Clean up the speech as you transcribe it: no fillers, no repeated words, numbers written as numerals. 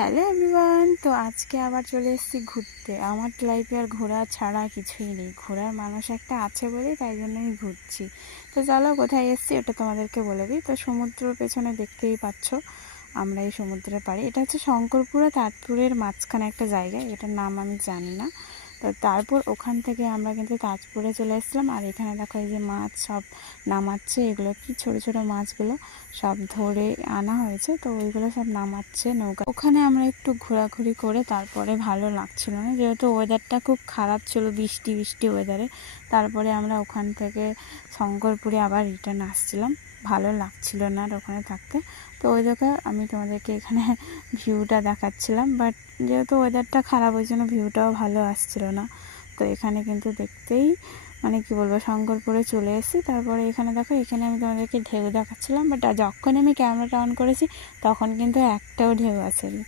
Hello everyone, তো আজকে আবার চলে এসেছি ঘুরতে। আমার লাইফে আর ঘোরা ছাড়া কিছুই নেই, ঘোরার মানুষ একটা আছে বলেই তাই জন্যই ঘুরছি। তো চলো কোথায় এসেছি ওটা তোমাদেরকে বলে দিই। তো সমুদ্রের পেছনে দেখতেই পাচ্ছ আমরা এই সমুদ্রের পাড়ে। এটা হচ্ছে শঙ্করপুরে তাজপুরের মাঝখানে একটা জায়গা, এটার নাম আমি জানি না। তো তারপর ওখান থেকে আমরা কিন্তু তাজপুরে চলে এসেছিলাম। আর এখানে দেখো এই যে মাছ সব নামাচ্ছে, এগুলো কি ছোট ছোট মাছগুলো সব ধরে আনা হয়েছে, তো ওইগুলো সব নামাচ্ছে নৌকা। ওখানে আমরা একটু ঘোরাঘুরি করে তারপরে ভালো লাগছিল না, যেহেতু ওয়েদারটা খুব খারাপ ছিল, বৃষ্টি বৃষ্টি ওয়েদারে। তারপরে আমরা ওখান থেকে শঙ্করপুরে আবার রিটার্ন আসছিলাম, ভালো লাগছিল না আর ওখানে থাকতে। তো ওই দেখো আমি তোমাদেরকে এখানে ভিউটা দেখাচ্ছিলাম, বাট যেহেতু ওয়েদারটা খারাপ ওই জন্য ভিউটাও ভালো আসছিল না। তো এখানে কিন্তু দেখতেই মানে কি বলবো, শঙ্করপুরে চলে এসেছি। তারপরে এখানে দেখো, এখানে আমি তোমাদেরকে ঢেউ দেখাচ্ছিলাম, বাট যখন আমি ক্যামেরাটা অন করেছি তখন কিন্তু একটাও ঢেউ আসেনি।